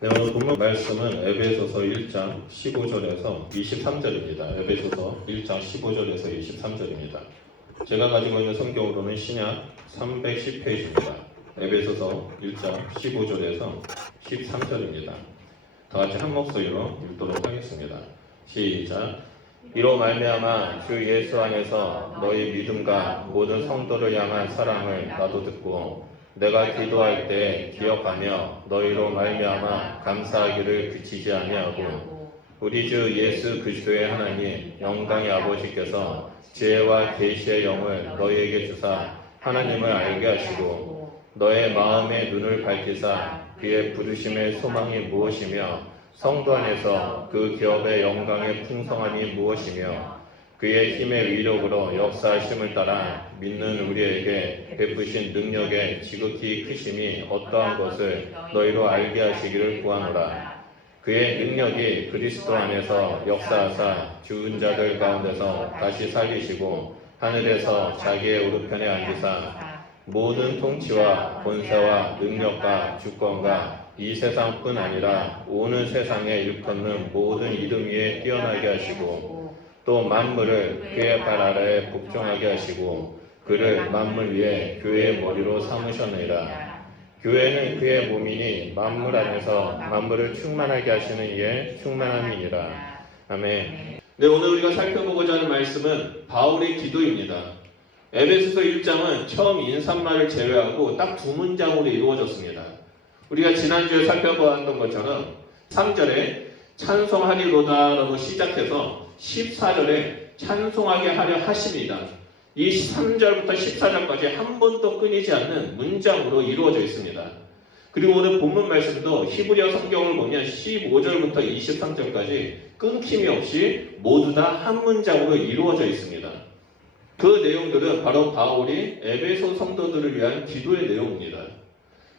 네, 오늘 본문 말씀은 에베소서 1장 15절에서 23절입니다. 에베소서 1장 15절에서 23절입니다. 제가 가지고 있는 성경으로는 신약 310페이지입니다. 에베소서 1장 15절에서 13절입니다. 다 같이 한 목소리로 읽도록 하겠습니다. 시작. 이로 말미암아 주 예수 안에서 너희 믿음과 모든 성도를 향한 사랑을 나도 듣고 내가 기도할 때 기억하며 너희로 말미암아 감사하기를 그치지 아니하고 우리 주 예수 그리스도의 하나님 영광의 아버지께서 지혜와 계시의 영을 너희에게 주사 하나님을 알게 하시고 너의 마음의 눈을 밝히사 그의 부르심의 소망이 무엇이며 성도 안에서 그 기업의 영광의 풍성함이 무엇이며 그의 힘의 위력으로 역사하심을 따라 믿는 우리에게 베푸신 능력의 지극히 크심이 어떠한 것을 너희로 알게 하시기를 구하노라. 그의 능력이 그리스도 안에서 역사하사 죽은 자들 가운데서 다시 살리시고 하늘에서 자기의 오른편에 앉으사 모든 통치와 권세와 능력과 주권과 이 세상뿐 아니라 오는 세상에 일컫는 모든 이름 위에 뛰어나게 하시고 또 만물을 그의 발 아래에 복종하게 하시고 그를 만물 위에 교회의 머리로 삼으셨느니라. 교회는 그의 몸이니 만물 안에서 만물을 충만하게 하시는 이의 충만함이니라. 아멘. 네, 오늘 우리가 살펴보고자 하는 말씀은 바울의 기도입니다. 에베소서 1장은 처음 인사말을 제외하고 딱 두 문장으로 이루어졌습니다. 우리가 지난주에 살펴보았던 것처럼 3절에 찬송하리로다라고 시작해서 14절에 찬송하게 하려 하십니다. 이 3절부터 14절까지 한 번도 끊이지 않는 문장으로 이루어져 있습니다. 그리고 오늘 본문 말씀도 히브리어 성경을 보면 15절부터 23절까지 끊김이 없이 모두 다 한 문장으로 이루어져 있습니다. 그 내용들은 바로 바울이 에베소 성도들을 위한 기도의 내용입니다.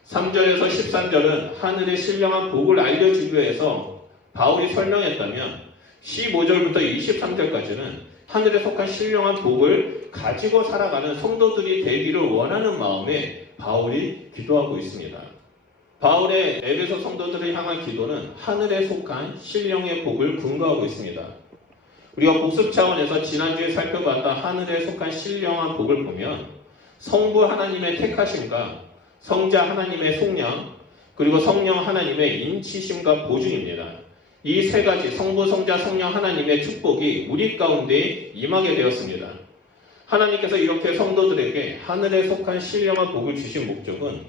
3절에서 13절은 하늘의 신령한 복을 알려주기 위해서 바울이 설명했다면 15절부터 23절까지는 하늘에 속한 신령한 복을 가지고 살아가는 성도들이 되기를 원하는 마음에 바울이 기도하고 있습니다. 바울의 에베소 성도들을 향한 기도는 하늘에 속한 신령의 복을 근거하고 있습니다. 우리가 복습 차원에서 지난주에 살펴봤던 하늘에 속한 신령한 복을 보면 성부 하나님의 택하심과 성자 하나님의 속량 그리고 성령 하나님의 인치심과 보증입니다. 이 세 가지 성부, 성자, 성령 하나님의 축복이 우리 가운데 임하게 되었습니다. 하나님께서 이렇게 성도들에게 하늘에 속한 신령한 복을 주신 목적은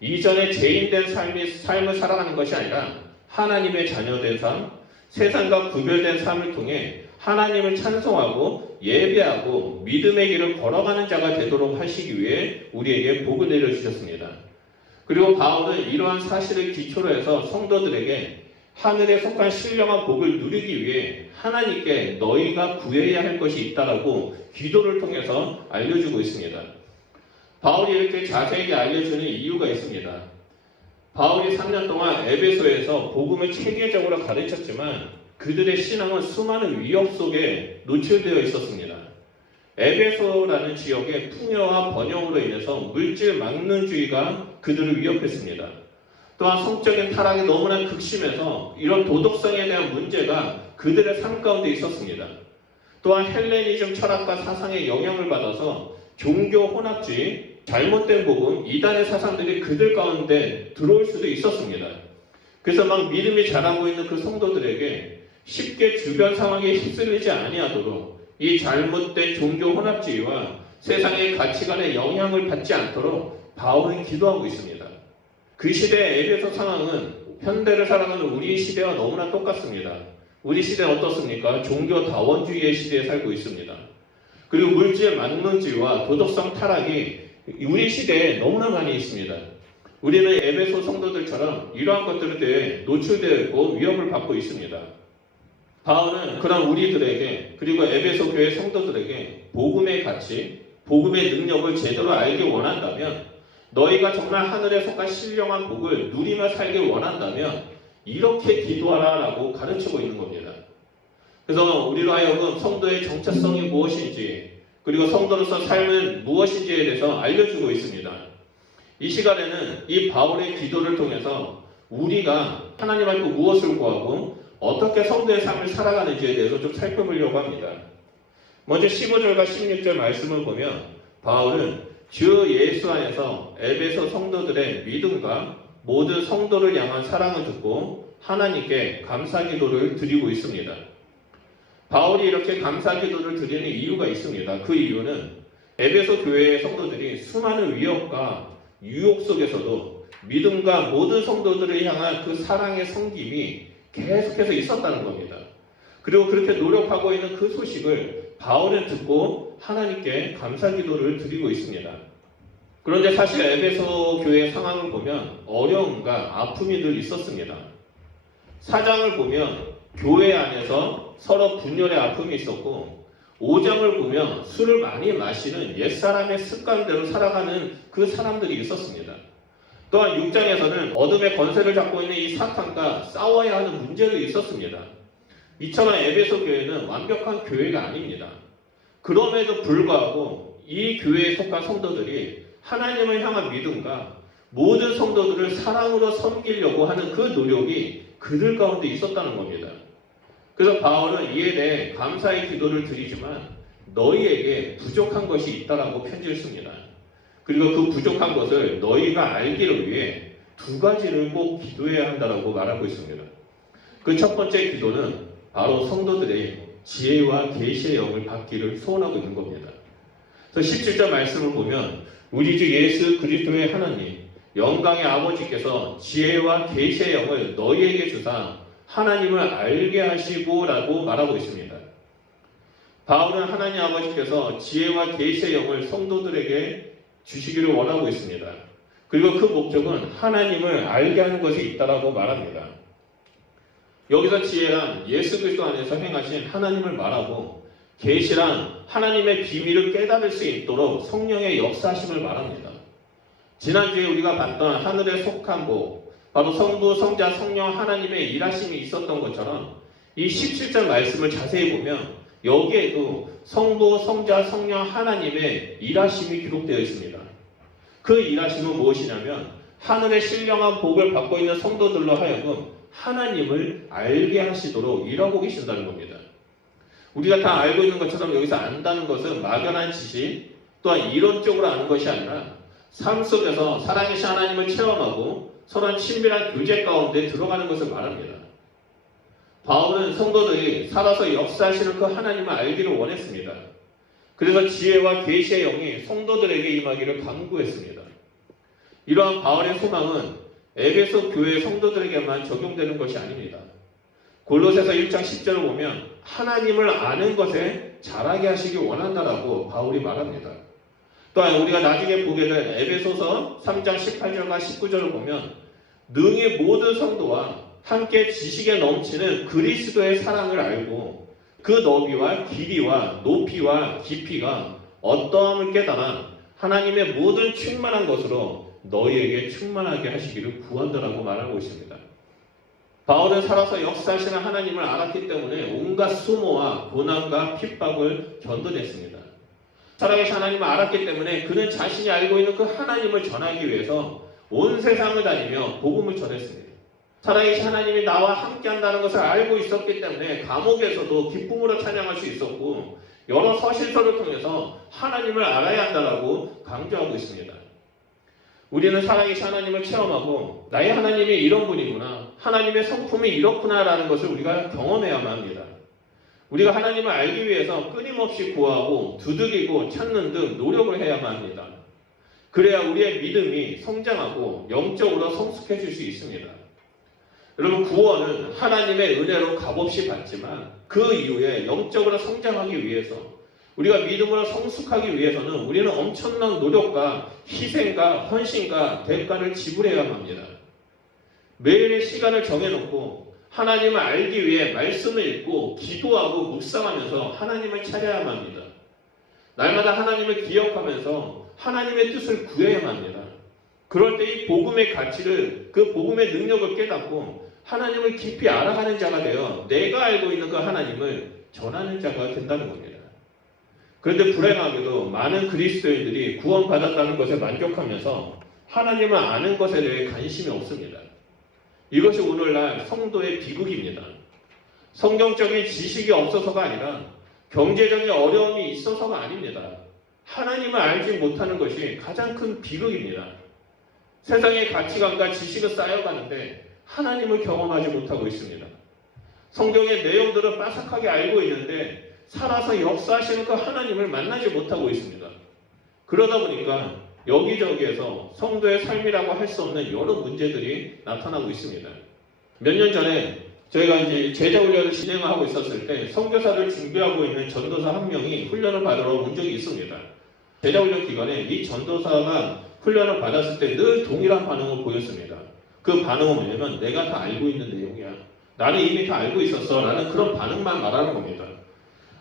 이전에 죄인된 삶을 살아가는 것이 아니라 하나님의 자녀된 삶, 세상과 구별된 삶을 통해 하나님을 찬송하고 예배하고 믿음의 길을 걸어가는 자가 되도록 하시기 위해 우리에게 복을 내려주셨습니다. 그리고 바울은 이러한 사실을 기초로 해서 성도들에게 하늘에 속한 신령한 복을 누리기 위해 하나님께 너희가 구해야 할 것이 있다라고 기도를 통해서 알려주고 있습니다. 바울이 이렇게 자세하게 알려주는 이유가 있습니다. 바울이 3년 동안 에베소에서 복음을 체계적으로 가르쳤지만 그들의 신앙은 수많은 위협 속에 노출되어 있었습니다. 에베소라는 지역의 풍요와 번영으로 인해서 물질 막론주의가 그들을 위협했습니다. 또한 성적인 타락이 너무나 극심해서 이런 도덕성에 대한 문제가 그들의 삶 가운데 있었습니다. 또한 헬레니즘 철학과 사상의 영향을 받아서 종교 혼합주의, 잘못된 복음, 이단의 사상들이 그들 가운데 들어올 수도 있었습니다. 그래서 막 믿음이 자라고 있는 그 성도들에게 쉽게 주변 상황에 휩쓸리지 아니하도록 이 잘못된 종교 혼합주의와 세상의 가치관의 영향을 받지 않도록 바울은 기도하고 있습니다. 그 시대의 에베소 상황은 현대를 살아가는 우리 시대와 너무나 똑같습니다. 우리 시대는 어떻습니까? 종교 다원주의의 시대에 살고 있습니다. 그리고 물질 막론주의와 도덕성 타락이 우리 시대에 너무나 많이 있습니다. 우리는 에베소 성도들처럼 이러한 것들에 대해 노출되어 있고 위협을 받고 있습니다. 바울은 그런 우리들에게 그리고 에베소 교회 성도들에게 복음의 가치, 복음의 능력을 제대로 알기 원한다면 너희가 정말 하늘에 속한 신령한 복을 누리며 살길 원한다면 이렇게 기도하라라고 가르치고 있는 겁니다. 그래서 우리로 하여금 성도의 정체성이 무엇인지 그리고 성도로서 삶은 무엇인지에 대해서 알려주고 있습니다. 이 시간에는 이 바울의 기도를 통해서 우리가 하나님 앞에 무엇을 구하고 어떻게 성도의 삶을 살아가는지에 대해서 좀 살펴보려고 합니다. 먼저 15절과 16절 말씀을 보면 바울은 주 예수 안에서 에베소 성도들의 믿음과 모든 성도를 향한 사랑을 듣고 하나님께 감사기도를 드리고 있습니다. 바울이 이렇게 감사기도를 드리는 이유가 있습니다. 그 이유는 에베소 교회의 성도들이 수많은 위협과 유혹 속에서도 믿음과 모든 성도들을 향한 그 사랑의 섬김이 계속해서 있었다는 겁니다. 그리고 그렇게 노력하고 있는 그 소식을 바울은 듣고 하나님께 감사기도를 드리고 있습니다. 그런데 사실 에베소 교회의 상황을 보면 어려움과 아픔이 늘 있었습니다. 4장을 보면 교회 안에서 서로 분열의 아픔이 있었고 5장을 보면 술을 많이 마시는 옛사람의 습관대로 살아가는 그 사람들이 있었습니다. 또한 6장에서는 어둠의 권세를 잡고 있는 이 사탄과 싸워야 하는 문제도 있었습니다. 이처럼 에베소 교회는 완벽한 교회가 아닙니다. 그럼에도 불구하고 이 교회에 속한 성도들이 하나님을 향한 믿음과 모든 성도들을 사랑으로 섬기려고 하는 그 노력이 그들 가운데 있었다는 겁니다. 그래서 바울은 이에 대해 감사의 기도를 드리지만 너희에게 부족한 것이 있다라고 편지를 씁니다. 그리고 그 부족한 것을 너희가 알기를 위해 두 가지를 꼭 기도해야 한다라고 말하고 있습니다. 그 첫 번째 기도는 바로 성도들의 지혜와 계시의 영을 받기를 소원하고 있는 겁니다. 그래서 17절 말씀을 보면 우리 주 예수 그리스도의 하나님 영광의 아버지께서 지혜와 계시의 영을 너희에게 주사 하나님을 알게 하시고 라고 말하고 있습니다. 바울은 하나님 아버지께서 지혜와 계시의 영을 성도들에게 주시기를 원하고 있습니다. 그리고 그 목적은 하나님을 알게 하는 것이 있다라고 말합니다. 여기서 지혜란 예수 그리스도 안에서 행하신 하나님을 말하고 계시란 하나님의 비밀을 깨달을 수 있도록 성령의 역사하심을 말합니다. 지난주에 우리가 봤던 하늘에 속한 복, 바로 성부, 성자, 성령 하나님의 일하심이 있었던 것처럼 이 17절 말씀을 자세히 보면 여기에도 성부, 성자, 성령 하나님의 일하심이 기록되어 있습니다. 그 일하심은 무엇이냐면 하늘의 신령한 복을 받고 있는 성도들로 하여금 하나님을 알게 하시도록 일하고 계신다는 겁니다. 우리가 다 알고 있는 것처럼 여기서 안다는 것은 막연한 지식 또한 이론적으로 아는 것이 아니라 삶 속에서 살아계신 하나님을 체험하고 서로 친밀한 교제 가운데 들어가는 것을 말합니다. 바울은 성도들이 살아서 역사하시는 그 하나님을 알기를 원했습니다. 그래서 지혜와 계시의 영이 성도들에게 임하기를 간구했습니다. 이러한 바울의 소망은 에베소 교회 성도들에게만 적용되는 것이 아닙니다. 골로새서 1장 10절을 보면 하나님을 아는 것에 자라게 하시기 원한다라고 바울이 말합니다. 또한 우리가 나중에 보게 될 에베소서 3장 18절과 19절을 보면 능히 모든 성도와 함께 지식에 넘치는 그리스도의 사랑을 알고 그 너비와 길이와 높이와 깊이가 어떠함을 깨달아 하나님의 모든 충만한 것으로 너희에게 충만하게 하시기를 구한다라고 말하고 있습니다. 바울은 살아서 역사하시는 하나님을 알았기 때문에 온갖 수모와 고난과 핍박을 견뎌냈습니다. 살아계신 하나님을 알았기 때문에 그는 자신이 알고 있는 그 하나님을 전하기 위해서 온 세상을 다니며 복음을 전했습니다. 살아계신 하나님이 나와 함께한다는 것을 알고 있었기 때문에 감옥에서도 기쁨으로 찬양할 수 있었고 여러 서신서를 통해서 하나님을 알아야 한다라고 강조하고 있습니다. 우리는 살아계신 하나님을 체험하고 나의 하나님이 이런 분이구나, 하나님의 성품이 이렇구나라는 것을 우리가 경험해야만 합니다. 우리가 하나님을 알기 위해서 끊임없이 구하고 두드리고 찾는 등 노력을 해야만 합니다. 그래야 우리의 믿음이 성장하고 영적으로 성숙해질 수 있습니다. 여러분, 구원은 하나님의 은혜로 값없이 받지만 그 이후에 영적으로 성장하기 위해서 우리가 믿음으로 성숙하기 위해서는 우리는 엄청난 노력과 희생과 헌신과 대가를 지불해야만 합니다. 매일의 시간을 정해놓고 하나님을 알기 위해 말씀을 읽고 기도하고 묵상하면서 하나님을 찾아야만 합니다. 날마다 하나님을 기억하면서 하나님의 뜻을 구해야만 합니다. 그럴 때 이 복음의 가치를, 그 복음의 능력을 깨닫고 하나님을 깊이 알아가는 자가 되어 내가 알고 있는 그 하나님을 전하는 자가 된다는 겁니다. 그런데 불행하게도 많은 그리스도인들이 구원받았다는 것에 만족하면서 하나님을 아는 것에 대해 관심이 없습니다. 이것이 오늘날 성도의 비극입니다. 성경적인 지식이 없어서가 아니라 경제적인 어려움이 있어서가 아닙니다. 하나님을 알지 못하는 것이 가장 큰 비극입니다. 세상의 가치관과 지식을 쌓여가는데 하나님을 경험하지 못하고 있습니다. 성경의 내용들을 빠삭하게 알고 있는데 살아서 역사하시는 그 하나님을 만나지 못하고 있습니다. 그러다 보니까 여기저기에서 성도의 삶이라고 할 수 없는 여러 문제들이 나타나고 있습니다. 몇 년 전에 저희가 이제 제자 훈련을 진행하고 있었을 때 선교사를 준비하고 있는 전도사 한 명이 훈련을 받으러 온 적이 있습니다. 제자 훈련 기간에 이 전도사가 훈련을 받았을 때 늘 동일한 반응을 보였습니다. 그 반응은 뭐냐면 내가 다 알고 있는 내용이야. 나는 이미 다 알고 있었어. 라는 그런 반응만 말하는 겁니다.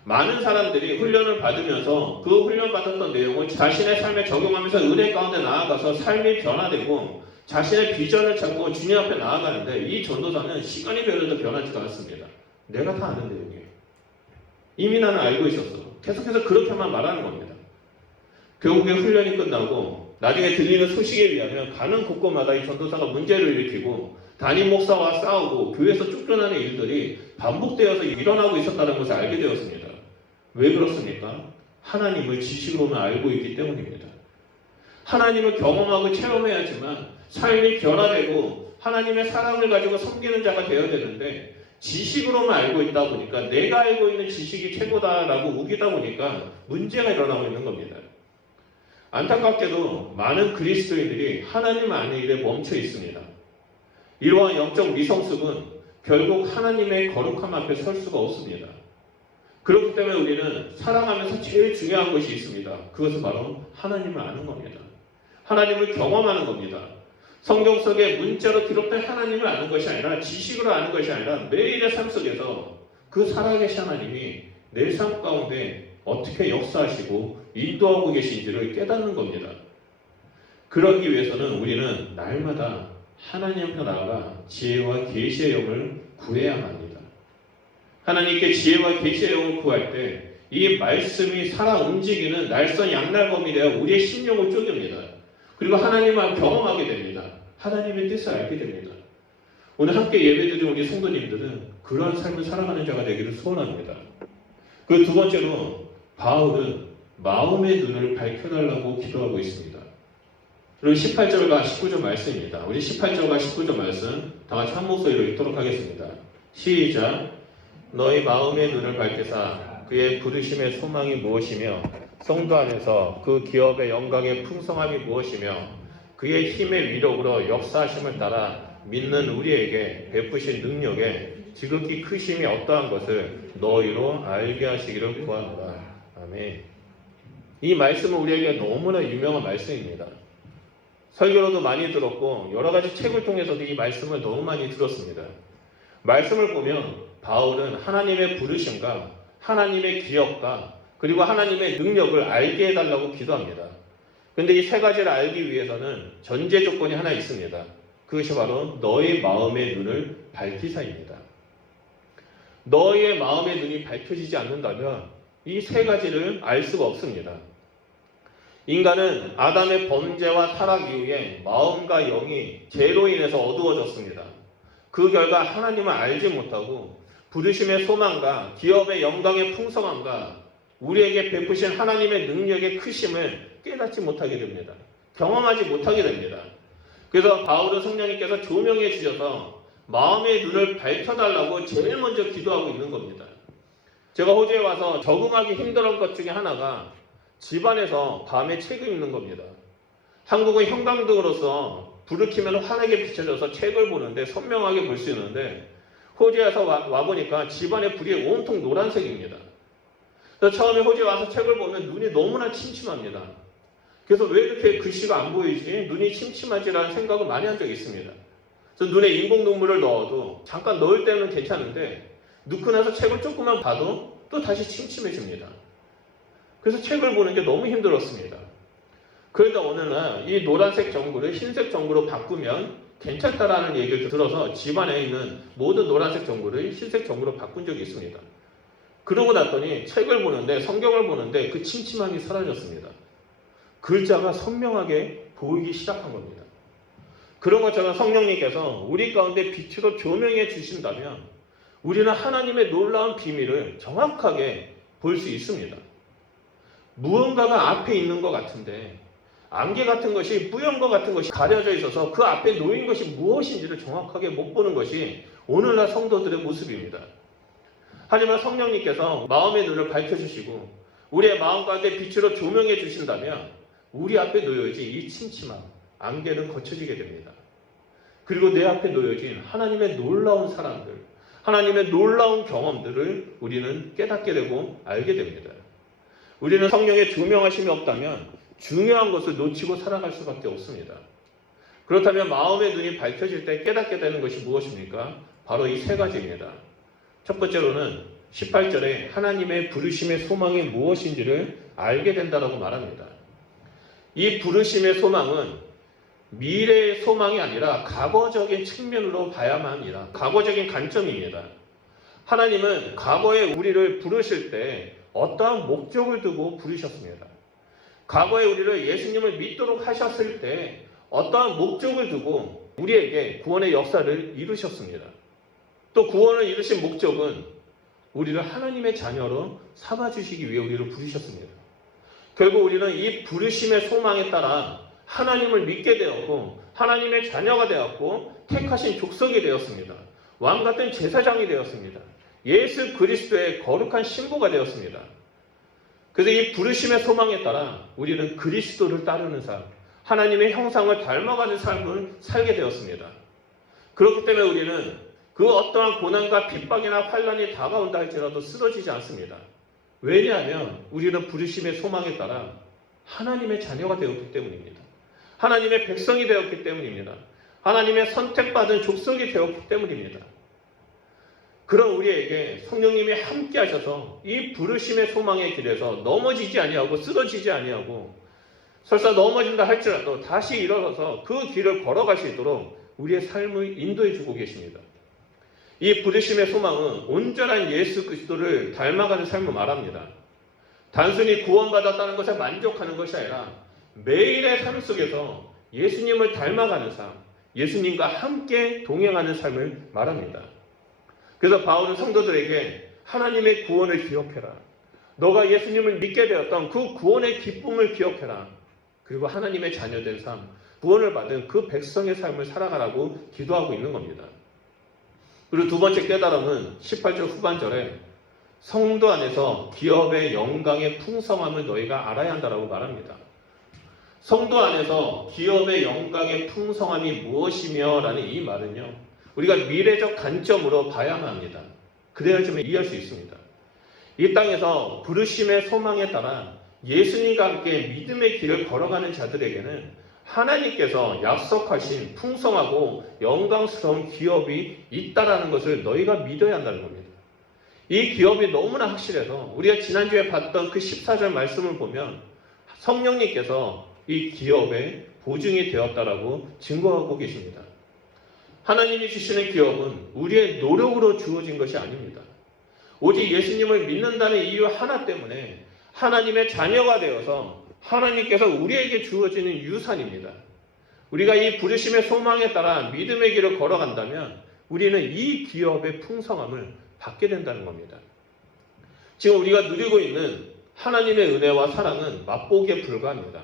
많은 사람들이 훈련을 받으면서 그 훈련 받았던 내용을 자신의 삶에 적용하면서 은혜 가운데 나아가서 삶이 변화되고 자신의 비전을 찾고 주님 앞에 나아가는데 이 전도사는 시간이 별로도 변하지도 않습니다. 내가 다 아는 내용이에요. 이미 나는 알고 있었어. 계속해서 그렇게만 말하는 겁니다. 결국에 훈련이 끝나고 나중에 들리는 소식에 의하면 가는 곳곳마다 이 전도사가 문제를 일으키고 담임 목사와 싸우고 교회에서 쫓겨나는 일들이 반복되어서 일어나고 있었다는 것을 알게 되었습니다. 왜 그렇습니까? 하나님을 지식으로만 알고 있기 때문입니다. 하나님을 경험하고 체험해야지만 삶이 변화되고 하나님의 사랑을 가지고 섬기는 자가 되어야 되는데 지식으로만 알고 있다 보니까 내가 알고 있는 지식이 최고다라고 우기다 보니까 문제가 일어나고 있는 겁니다. 안타깝게도 많은 그리스도인들이 하나님 안에 일에 멈춰 있습니다. 이러한 영적 미성숙은 결국 하나님의 거룩함 앞에 설 수가 없습니다. 그렇기 때문에 우리는 살아가면서 제일 중요한 것이 있습니다. 그것은 바로 하나님을 아는 겁니다. 하나님을 경험하는 겁니다. 성경 속에 문자로 기록된 하나님을 아는 것이 아니라 지식으로 아는 것이 아니라 매일의 삶 속에서 그 살아계신 하나님이 내 삶 가운데 어떻게 역사하시고 인도하고 계신지를 깨닫는 겁니다. 그러기 위해서는 우리는 날마다 하나님 앞에 나아가 지혜와 계시의 영을 구해야만 합니다. 하나님께 지혜와 계시의 영을 구할 때 이 말씀이 살아 움직이는 날선 양날검이 되어 우리의 심령을 쪼갭니다. 그리고 하나님을 경험하게 됩니다. 하나님의 뜻을 알게 됩니다. 오늘 함께 예배드린 우리 성도님들은 그러한 삶을 살아가는 자가 되기를 소원합니다. 그 두 번째로 바울은 마음의 눈을 밝혀달라고 기도하고 있습니다. 그리고 18절과 19절 말씀입니다. 우리 18절과 19절 말씀 다 같이 한 목소리로 읽도록 하겠습니다. 시작. 너희 마음의 눈을 밝히사 그의 부르심의 소망이 무엇이며 성도 안에서 그 기업의 영광의 풍성함이 무엇이며 그의 힘의 위력으로 역사하심을 따라 믿는 우리에게 베푸신 능력에 지극히 크심이 어떠한 것을 너희로 알게 하시기를 구하노라. 아멘. 이 말씀은 우리에게 너무나 유명한 말씀입니다. 설교로도 많이 들었고 여러 가지 책을 통해서도 이 말씀을 너무 많이 들었습니다. 말씀을 보면 바울은 하나님의 부르심과 하나님의 기업과 그리고 하나님의 능력을 알게 해달라고 기도합니다. 그런데 이 세 가지를 알기 위해서는 전제 조건이 하나 있습니다. 그것이 바로 너의 마음의 눈을 밝히사입니다. 너의 마음의 눈이 밝혀지지 않는다면 이 세 가지를 알 수가 없습니다. 인간은 아담의 범죄와 타락 이후에 마음과 영이 죄로 인해서 어두워졌습니다. 그 결과 하나님을 알지 못하고 부르심의 소망과 기업의 영광의 풍성함과 우리에게 베푸신 하나님의 능력의 크심을 깨닫지 못하게 됩니다. 경험하지 못하게 됩니다. 그래서 바울은 성령님께서 조명해 주셔서 마음의 눈을 밝혀달라고 제일 먼저 기도하고 있는 겁니다. 제가 호주에 와서 적응하기 힘들었던 것 중에 하나가 집안에서 밤에 책을 읽는 겁니다. 한국은 형광등으로서 불을 켜면 환하게 비춰져서 책을 보는데 선명하게 볼 수 있는데 호주에 와서 와보니까 집안의 불이 온통 노란색입니다. 그래서 처음에 호주에 와서 책을 보면 눈이 너무나 침침합니다. 그래서 왜 이렇게 글씨가 안 보이지? 눈이 침침하지라는 생각을 많이 한 적이 있습니다. 그래서 눈에 인공 눈물을 넣어도 잠깐 넣을 때는 괜찮은데 넣고 나서 책을 조금만 봐도 또 다시 침침해집니다. 그래서 책을 보는 게 너무 힘들었습니다. 그러다 어느 날 이 노란색 전구를 흰색 전구로 바꾸면 괜찮다라는 얘기를 들어서 집안에 있는 모든 노란색 전구를 흰색 전구로 바꾼 적이 있습니다. 그러고 났더니 책을 보는데 성경을 보는데 그 침침함이 사라졌습니다. 글자가 선명하게 보이기 시작한 겁니다. 그런 것처럼 성령님께서 우리 가운데 빛으로 조명해 주신다면 우리는 하나님의 놀라운 비밀을 정확하게 볼 수 있습니다. 무언가가 앞에 있는 것 같은데 안개 같은 것이 뿌연것 같은 것이 가려져 있어서 그 앞에 놓인 것이 무엇인지를 정확하게 못 보는 것이 오늘날 성도들의 모습입니다. 하지만 성령님께서 마음의 눈을 밝혀주시고 우리의 마음 가운데 빛으로 조명해 주신다면 우리 앞에 놓여진 이 침침함, 안개는 거쳐지게 됩니다. 그리고 내 앞에 놓여진 하나님의 놀라운 사랑들, 하나님의 놀라운 경험들을 우리는 깨닫게 되고 알게 됩니다. 우리는 성령의 조명하심이 없다면 중요한 것을 놓치고 살아갈 수밖에 없습니다. 그렇다면 마음의 눈이 밝혀질 때 깨닫게 되는 것이 무엇입니까? 바로 이 세 가지입니다. 첫 번째로는 18절에 하나님의 부르심의 소망이 무엇인지를 알게 된다고 말합니다. 이 부르심의 소망은 미래의 소망이 아니라 과거적인 측면으로 봐야만 합니다. 과거적인 관점입니다. 하나님은 과거에 우리를 부르실 때 어떠한 목적을 두고 부르셨습니다. 과거에 우리를 예수님을 믿도록 하셨을 때 어떠한 목적을 두고 우리에게 구원의 역사를 이루셨습니다. 또 구원을 이루신 목적은 우리를 하나님의 자녀로 삼아주시기 위해 우리를 부르셨습니다. 결국 우리는 이 부르심의 소망에 따라 하나님을 믿게 되었고 하나님의 자녀가 되었고 택하신 족속이 되었습니다. 왕같은 제사장이 되었습니다. 예수 그리스도의 거룩한 신부가 되었습니다. 그래서 이 부르심의 소망에 따라 우리는 그리스도를 따르는 삶, 하나님의 형상을 닮아가는 삶을 살게 되었습니다. 그렇기 때문에 우리는 그 어떠한 고난과 핍박이나 환난이 다가온다 할지라도 쓰러지지 않습니다. 왜냐하면 우리는 부르심의 소망에 따라 하나님의 자녀가 되었기 때문입니다. 하나님의 백성이 되었기 때문입니다. 하나님의 선택받은 족속이 되었기 때문입니다. 그런 우리에게 성령님이 함께 하셔서 이 부르심의 소망의 길에서 넘어지지 아니하고 쓰러지지 아니하고 설사 넘어진다 할지라도 다시 일어서서 그 길을 걸어갈 수 있도록 우리의 삶을 인도해 주고 계십니다. 이 부르심의 소망은 온전한 예수 그리스도를 닮아가는 삶을 말합니다. 단순히 구원받았다는 것에 만족하는 것이 아니라 매일의 삶 속에서 예수님을 닮아가는 삶, 예수님과 함께 동행하는 삶을 말합니다. 그래서 바울은 성도들에게 하나님의 구원을 기억해라. 너가 예수님을 믿게 되었던 그 구원의 기쁨을 기억해라. 그리고 하나님의 자녀된 삶, 구원을 받은 그 백성의 삶을 살아가라고 기도하고 있는 겁니다. 그리고 두 번째 깨달음은 18절 후반절에 성도 안에서 기업의 영광의 풍성함을 너희가 알아야 한다라고 말합니다. 성도 안에서 기업의 영광의 풍성함이 무엇이며 라는 이 말은요, 우리가 미래적 관점으로 봐야만 합니다. 그래야 좀 이해할 수 있습니다. 이 땅에서 부르심의 소망에 따라 예수님과 함께 믿음의 길을 걸어가는 자들에게는 하나님께서 약속하신 풍성하고 영광스러운 기업이 있다라는 것을 너희가 믿어야 한다는 겁니다. 이 기업이 너무나 확실해서 우리가 지난주에 봤던 그 14절 말씀을 보면 성령님께서 이 기업의 보증이 되었다라고 증거하고 계십니다. 하나님이 주시는 기업은 우리의 노력으로 주어진 것이 아닙니다. 오직 예수님을 믿는다는 이유 하나 때문에 하나님의 자녀가 되어서 하나님께서 우리에게 주어지는 유산입니다. 우리가 이 부르심의 소망에 따라 믿음의 길을 걸어간다면 우리는 이 기업의 풍성함을 받게 된다는 겁니다. 지금 우리가 누리고 있는 하나님의 은혜와 사랑은 맛보기에 불과합니다.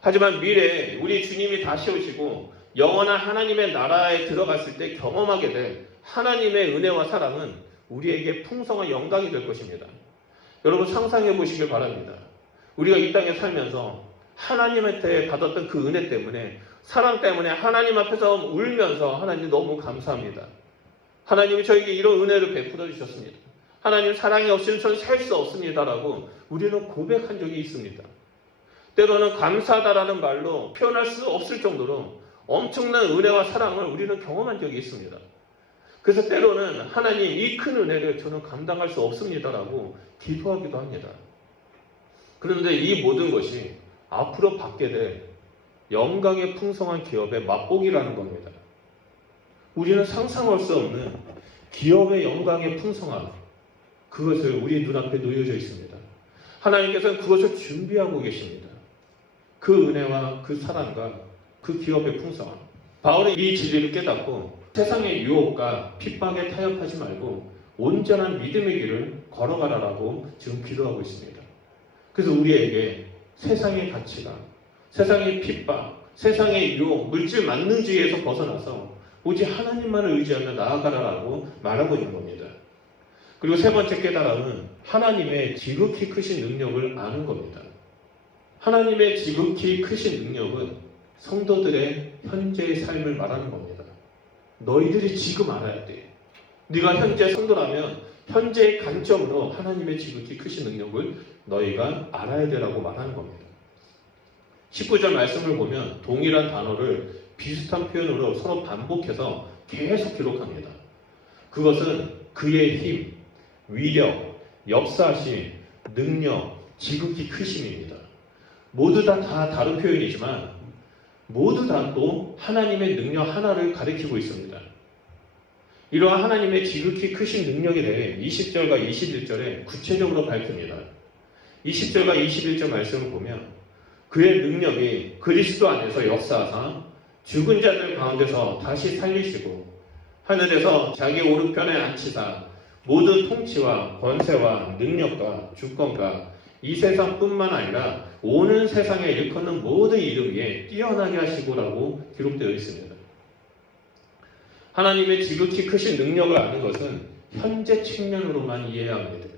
하지만 미래에 우리 주님이 다시 오시고 영원한 하나님의 나라에 들어갔을 때 경험하게 될 하나님의 은혜와 사랑은 우리에게 풍성한 영광이 될 것입니다. 여러분 상상해 보시길 바랍니다. 우리가 이 땅에 살면서 하나님한테 받았던 그 은혜 때문에 사랑 때문에 하나님 앞에서 울면서 하나님 너무 감사합니다. 하나님이 저에게 이런 은혜를 베풀어 주셨습니다. 하나님 사랑이 없이는 저는 살 수 없습니다라고 우리는 고백한 적이 있습니다. 때로는 감사하다라는 말로 표현할 수 없을 정도로 엄청난 은혜와 사랑을 우리는 경험한 적이 있습니다. 그래서 때로는 하나님 이 큰 은혜를 저는 감당할 수 없습니다라고 기도하기도 합니다. 그런데 이 모든 것이 앞으로 받게 될 영광의 풍성한 기업의 맛보기라는 겁니다. 우리는 상상할 수 없는 기업의 영광의 풍성함, 그것을 우리 눈앞에 놓여져 있습니다. 하나님께서는 그것을 준비하고 계십니다. 그 은혜와 그 사랑과 그 기업의 풍성함. 바울은 이 진리를 깨닫고 세상의 유혹과 핍박에 타협하지 말고 온전한 믿음의 길을 걸어가라라고 지금 기도하고 있습니다. 그래서 우리에게 세상의 가치가, 세상의 핍박, 세상의 유혹, 물질 만능주의에서 벗어나서 오직 하나님만을 의지하며 나아가라라고 말하고 있는 겁니다. 그리고 세 번째 깨달음은 하나님의 지극히 크신 능력을 아는 겁니다. 하나님의 지극히 크신 능력은 성도들의 현재의 삶을 말하는 겁니다. 너희들이 지금 알아야 돼. 네가 현재 성도라면 현재의 관점으로 하나님의 지극히 크신 능력을 너희가 알아야 되라고 말하는 겁니다. 19절 말씀을 보면 동일한 단어를 비슷한 표현으로 서로 반복해서 계속 기록합니다. 그것은 그의 힘, 위력, 역사하심, 능력, 지극히 크심입니다. 모두 다 다른 표현이지만 모두 다 또 하나님의 능력 하나를 가리키고 있습니다. 이러한 하나님의 지극히 크신 능력에 대해 20절과 21절에 구체적으로 밝힙니다. 20절과 21절 말씀을 보면 그의 능력이 그리스도 안에서 역사하사 죽은 자들 가운데서 다시 살리시고 하늘에서 자기 오른편에 앉히사 모든 통치와 권세와 능력과 주권과 이 세상뿐만 아니라 오는 세상에 일컫는 모든 이름 위에 뛰어나게 하시고라고 기록되어 있습니다. 하나님의 지극히 크신 능력을 아는 것은 현재 측면으로만 이해해야 합니다.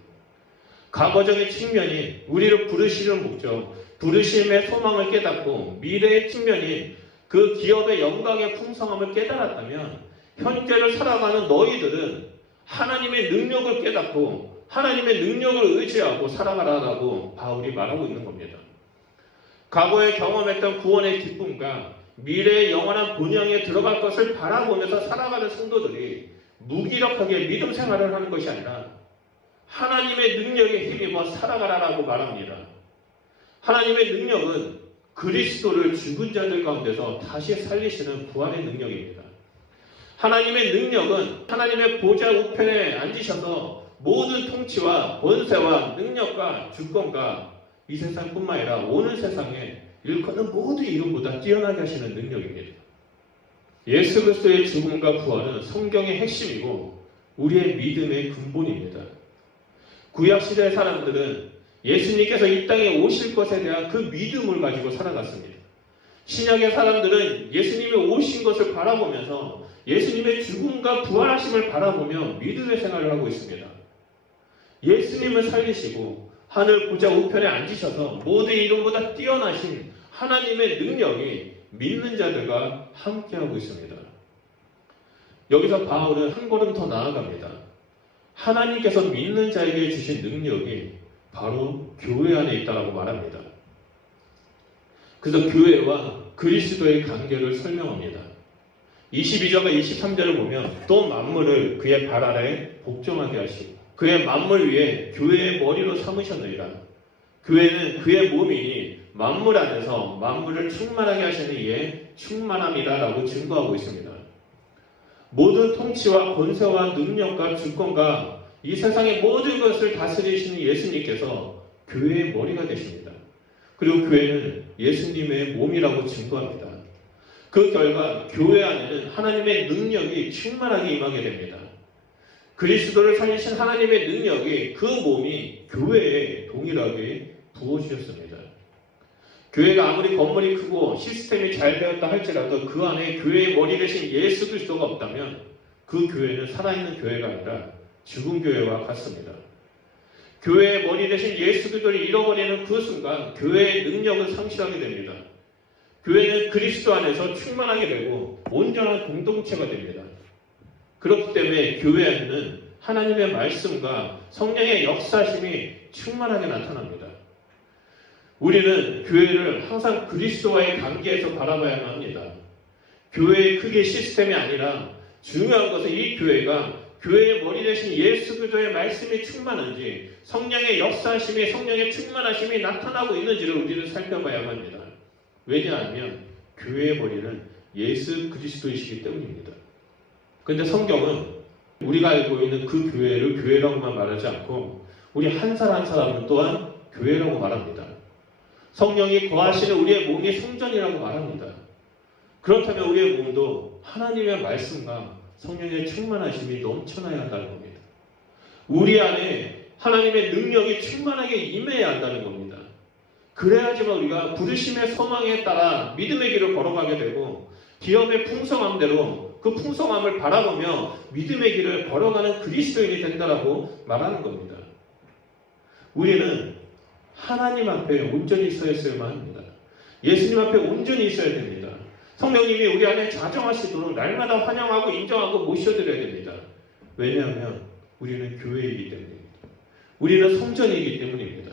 과거적인 측면이 우리를 부르시는 목적, 부르심의 소망을 깨닫고 미래의 측면이 그 기업의 영광의 풍성함을 깨달았다면 현재를 살아가는 너희들은 하나님의 능력을 깨닫고 하나님의 능력을 의지하고 살아가라라고 바울이 말하고 있는 겁니다. 과거에 경험했던 구원의 기쁨과 미래의 영원한 본향에 들어갈 것을 바라보면서 살아가는 성도들이 무기력하게 믿음 생활을 하는 것이 아니라 하나님의 능력에 힘입어 살아가라라고 말합니다. 하나님의 능력은 그리스도를 죽은 자들 가운데서 다시 살리시는 부활의 능력입니다. 하나님의 능력은 하나님의 보좌 우편에 앉으셔서 모든 통치와 권세와 능력과 주권과 이 세상뿐만 아니라 오는 세상에 일컫는 모든 이름보다 뛰어나게 하시는 능력입니다. 예수 그리스도의 죽음과 부활은 성경의 핵심이고 우리의 믿음의 근본입니다. 구약시대의 사람들은 예수님께서 이 땅에 오실 것에 대한 그 믿음을 가지고 살아갔습니다. 신약의 사람들은 예수님이 오신 것을 바라보면서 예수님의 죽음과 부활하심을 바라보며 믿음의 생활을 하고 있습니다. 예수님을 살리시고 하늘 보좌 우편에 앉으셔서 모든 이름보다 뛰어나신 하나님의 능력이 믿는 자들과 함께하고 있습니다. 여기서 바울은 한 걸음 더 나아갑니다. 하나님께서 믿는 자에게 주신 능력이 바로 교회 안에 있다고 말합니다. 그래서 교회와 그리스도의 관계를 설명합니다. 22절과 23절을 보면 또 만물을 그의 발 아래 복종하게 하시고 그의 만물 위에 교회의 머리로 삼으셨느니라. 교회는 그의 몸이니 만물 안에서 만물을 충만하게 하시는 이의 충만함이라라고 증거하고 있습니다. 모든 통치와 권세와 능력과 주권과 이 세상의 모든 것을 다스리시는 예수님께서 교회의 머리가 되십니다. 그리고 교회는 예수님의 몸이라고 증거합니다. 그 결과 교회 안에는 하나님의 능력이 충만하게 임하게 됩니다. 그리스도를 살리신 하나님의 능력이 그 몸이 교회에 동일하게 부어주셨습니다. 교회가 아무리 건물이 크고 시스템이 잘 되었다 할지라도 그 안에 교회의 머리 대신 예수 그리스도가 없다면 그 교회는 살아있는 교회가 아니라 죽은 교회와 같습니다. 교회의 머리 대신 예수 그리스도를 잃어버리는 그 순간 교회의 능력은 상실하게 됩니다. 교회는 그리스도 안에서 충만하게 되고 온전한 공동체가 됩니다. 그렇기 때문에 교회 안에는 하나님의 말씀과 성령의 역사심이 충만하게 나타납니다. 우리는 교회를 항상 그리스도와의 관계에서 바라봐야만 합니다. 교회의 크게 시스템이 아니라 중요한 것은 이 교회가 교회의 머리 대신 예수 그리스도의 말씀이 충만한지 성령의 역사심이 성령의 충만하심이 나타나고 있는지를 우리는 살펴봐야만 합니다. 왜냐하면 교회의 머리는 예수 그리스도이시기 때문입니다. 그런데 성경은 우리가 알고 있는 그 교회를 교회라고만 말하지 않고 우리 한 사람 한 사람은 또한 교회라고 말합니다. 성령이 거하시는 우리의 몸이 성전이라고 말합니다. 그렇다면 우리의 몸도 하나님의 말씀과 성령의 충만하심이 넘쳐나야 한다는 겁니다. 우리 안에 하나님의 능력이 충만하게 임해야 한다는 겁니다. 그래야지만 우리가 부르심의 소망에 따라 믿음의 길을 걸어가게 되고 기업의 풍성함대로 그 풍성함을 바라보며 믿음의 길을 걸어가는 그리스도인이 된다라고 말하는 겁니다. 우리는 하나님 앞에 온전히 서 있어야만 합니다. 예수님 앞에 온전히 있어야 됩니다. 성령님이 우리 안에 자정하시도록 날마다 환영하고 인정하고 모셔드려야 됩니다. 왜냐하면 우리는 교회이기 때문입니다. 우리는 성전이기 때문입니다.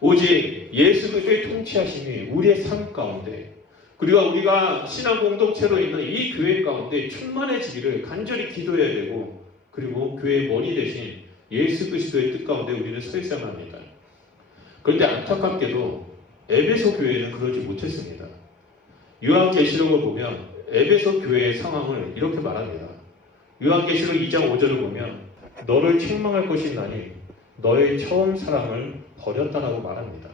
오직 예수 그리스도의 통치하심이 우리의 삶 가운데 그리고 우리가 신앙 공동체로 있는 이 교회 가운데 충만해지기를 간절히 기도해야 되고 그리고 교회의 머리 대신 예수 그리스도의 뜻 가운데 우리는 서 있어야만 합니다. 그런데 안타깝게도 에베소 교회는 그러지 못했습니다. 요한계시록을 보면 에베소 교회의 상황을 이렇게 말합니다. 요한계시록 2장 5절을 보면 너를 책망할 것이 있나니 너의 처음 사랑을 버렸다라고 말합니다.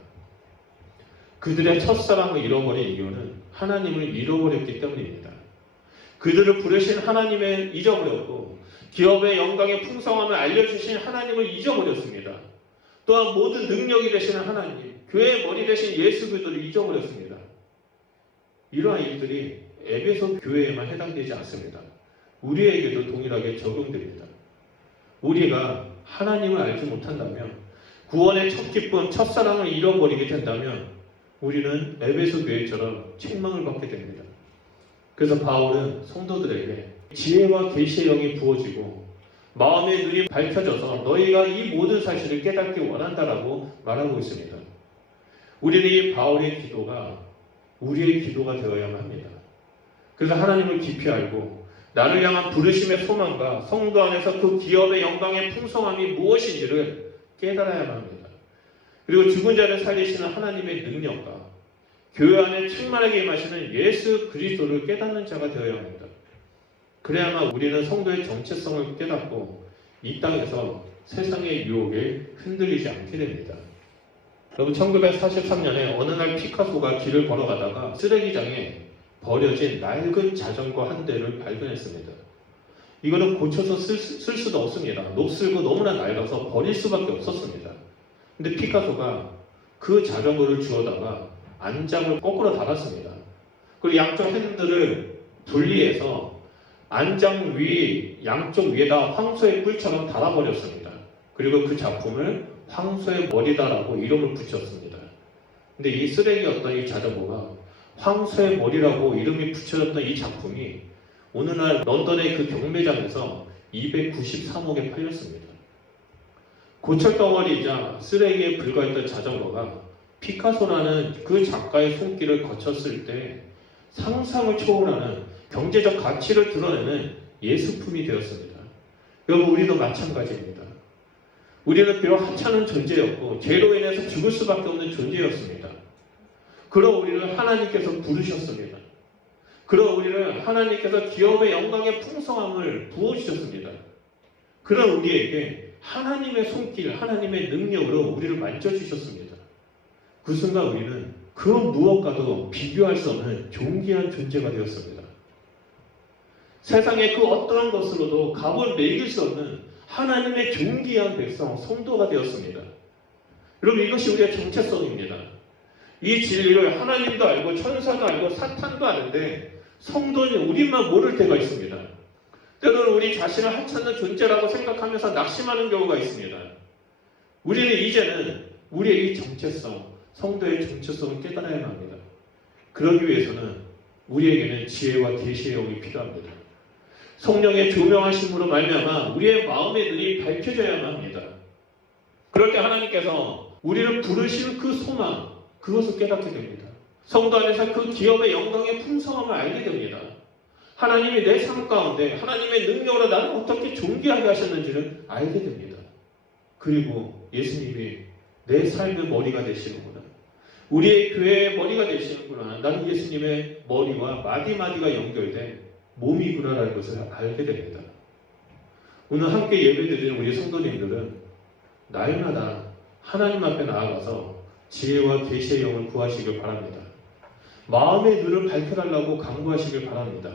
그들의 첫사랑을 잃어버린 이유는 하나님을 잃어버렸기 때문입니다. 그들을 부르신 하나님을 잊어버렸고 기업의 영광의 풍성함을 알려주신 하나님을 잊어버렸습니다. 또한 모든 능력이 되시는 하나님, 교회의 머리 되신 예수 그리스도를 잊어버렸습니다. 이러한 일들이 에베소 교회에만 해당되지 않습니다. 우리에게도 동일하게 적용됩니다. 우리가 하나님을 알지 못한다면 구원의 첫 기쁨, 첫사랑을 잃어버리게 된다면 우리는 에베소 교회처럼 책망을 받게 됩니다. 그래서 바울은 성도들에게 지혜와 계시의 영이 부어지고 마음의 눈이 밝혀져서 너희가 이 모든 사실을 깨닫기 원한다라고 말하고 있습니다. 우리는 이 바울의 기도가 우리의 기도가 되어야만 합니다. 그래서 하나님을 깊이 알고 나를 향한 부르심의 소망과 성도 안에서 그 기업의 영광의 풍성함이 무엇인지를 깨달아야만 합니다. 그리고 죽은 자를 살리시는 하나님의 능력과 교회 안에 충만하게 임하시는 예수 그리스도를 깨닫는 자가 되어야 합니다. 그래야만 우리는 성도의 정체성을 깨닫고 이 땅에서 세상의 유혹에 흔들리지 않게 됩니다. 여러분 1943년에 어느 날 피카소가 길을 걸어가다가 쓰레기장에 버려진 낡은 자전거 한 대를 발견했습니다. 이거는 고쳐서 쓸 수도 없습니다. 녹슬고 너무나 낡아서 버릴 수밖에 없었습니다. 근데 피카소가 그 자전거를 주워다가 안장을 거꾸로 달았습니다. 그리고 양쪽 핸들을 분리해서 안장 위 양쪽 위에다 황소의 뿔처럼 달아버렸습니다. 그리고 그 작품을 황소의 머리다라고 이름을 붙였습니다. 근데 이 쓰레기였던 이 자전거가 황소의 머리라고 이름이 붙여졌던 이 작품이 오늘날 런던의 그 경매장에서 293억에 팔렸습니다. 고철덩어리이자 쓰레기에 불과했던 자전거가 피카소라는 그 작가의 손길을 거쳤을 때 상상을 초월하는 경제적 가치를 드러내는 예술품이 되었습니다. 여러분 우리도 마찬가지입니다. 우리는 비록 하찮은 존재였고 죄로 인해서 죽을 수밖에 없는 존재였습니다. 그런 우리를 하나님께서 부르셨습니다. 그런 우리를 하나님께서 기업의 영광의 풍성함을 부어주셨습니다. 그런 우리에게 하나님의 손길, 하나님의 능력으로 우리를 만져주셨습니다. 그 순간 우리는 그 무엇과도 비교할 수 없는 존귀한 존재가 되었습니다. 세상의 그 어떠한 것으로도 값을 매길 수 없는 하나님의 존귀한 백성, 성도가 되었습니다. 여러분 이것이 우리의 정체성입니다. 이 진리를 하나님도 알고 천사도 알고 사탄도 아는데 성도는 우리만 모를 때가 있습니다. 때로는 우리 자신을 하찮은 존재라고 생각하면서 낙심하는 경우가 있습니다. 우리는 이제는 우리의 이 정체성, 성도의 정체성을 깨달아야 합니다. 그러기 위해서는 우리에게는 지혜와 계시의 영이 필요합니다. 성령의 조명하심으로 말미암아 우리의 마음의 눈이 밝혀져야만 합니다. 그럴 때 하나님께서 우리를 부르시는 그 소망, 그것을 깨닫게 됩니다. 성도 안에서 그 기업의 영광의 풍성함을 알게 됩니다. 하나님이 내 삶 가운데 하나님의 능력으로 나를 어떻게 존귀하게 하셨는지를 알게 됩니다. 그리고 예수님이 내 삶의 머리가 되시는구나. 우리의 교회의 머리가 되시는구나. 나는 예수님의 머리와 마디마디가 연결된 몸이구나라는 것을 알게 됩니다. 오늘 함께 예배드리는 우리 성도님들은 날마다 하나님 앞에 나아가서 지혜와 계시의 영을 구하시길 바랍니다. 마음의 눈을 밝혀달라고 강구하시길 바랍니다.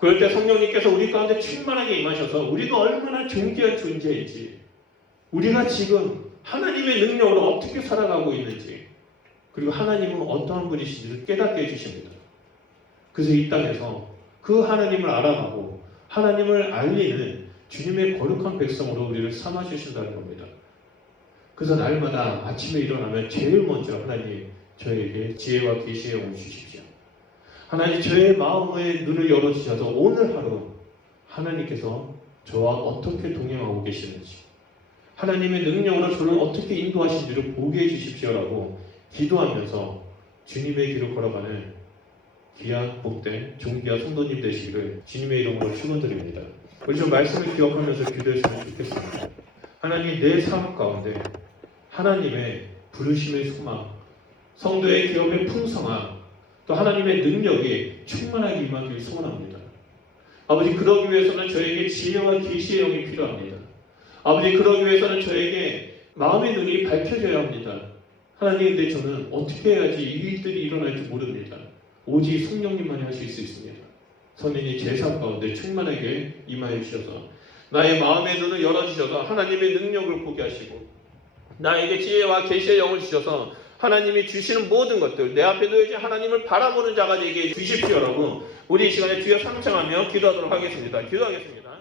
그럴 때 성령님께서 우리 가운데 충만하게 임하셔서 우리가 얼마나 존귀한 존재인지, 우리가 지금 하나님의 능력으로 어떻게 살아가고 있는지, 그리고 하나님은 어떠한 분이신지를 깨닫게 해주십니다. 그래서 이 땅에서 그 하나님을 알아가고 하나님을 알리는 주님의 거룩한 백성으로 우리를 삼아주신다는 겁니다. 그래서 날마다 아침에 일어나면 제일 먼저 하나님 저에게 지혜와 계시의 영을 주십시오. 하나님 저의 마음의 눈을 열어주셔서 오늘 하루 하나님께서 저와 어떻게 동행하고 계시는지, 하나님의 능력으로 저를 어떻게 인도하시는지를 보게 해주십시오라고 기도하면서 주님의 길을 걸어가는 귀한 복된 존귀한 성도님 되시기를 주님의 이름으로 축원드립니다. 우리 좀 말씀을 기억하면서 기도했으면 좋겠습니다. 하나님 내 삶 가운데 하나님의 부르심의 소망, 성도의 기업의 풍성함, 또 하나님의 능력이 충만하게 임하기를 소원합니다. 아버지 그러기 위해서는 저에게 지혜와 계시의 영이 필요합니다. 아버지 그러기 위해서는 저에게 마음의 눈이 밝혀져야 합니다. 하나님 근데 저는 어떻게 해야지 이 일들이 일어날지 모릅니다. 오직 성령님만이 하실 수 있습니다. 성령님 제 삶 가운데 충만하게 임하여 주셔서 나의 마음의 눈을 열어주셔서 하나님의 능력을 보게 하시고 나에게 지혜와 계시의 영을 주셔서 하나님이 주시는 모든 것들 내 앞에 놓여진 하나님을 바라보는 자가 되게 주십시오라고 우리 이 시간에 주여 상창하며 기도하도록 하겠습니다. 기도하겠습니다.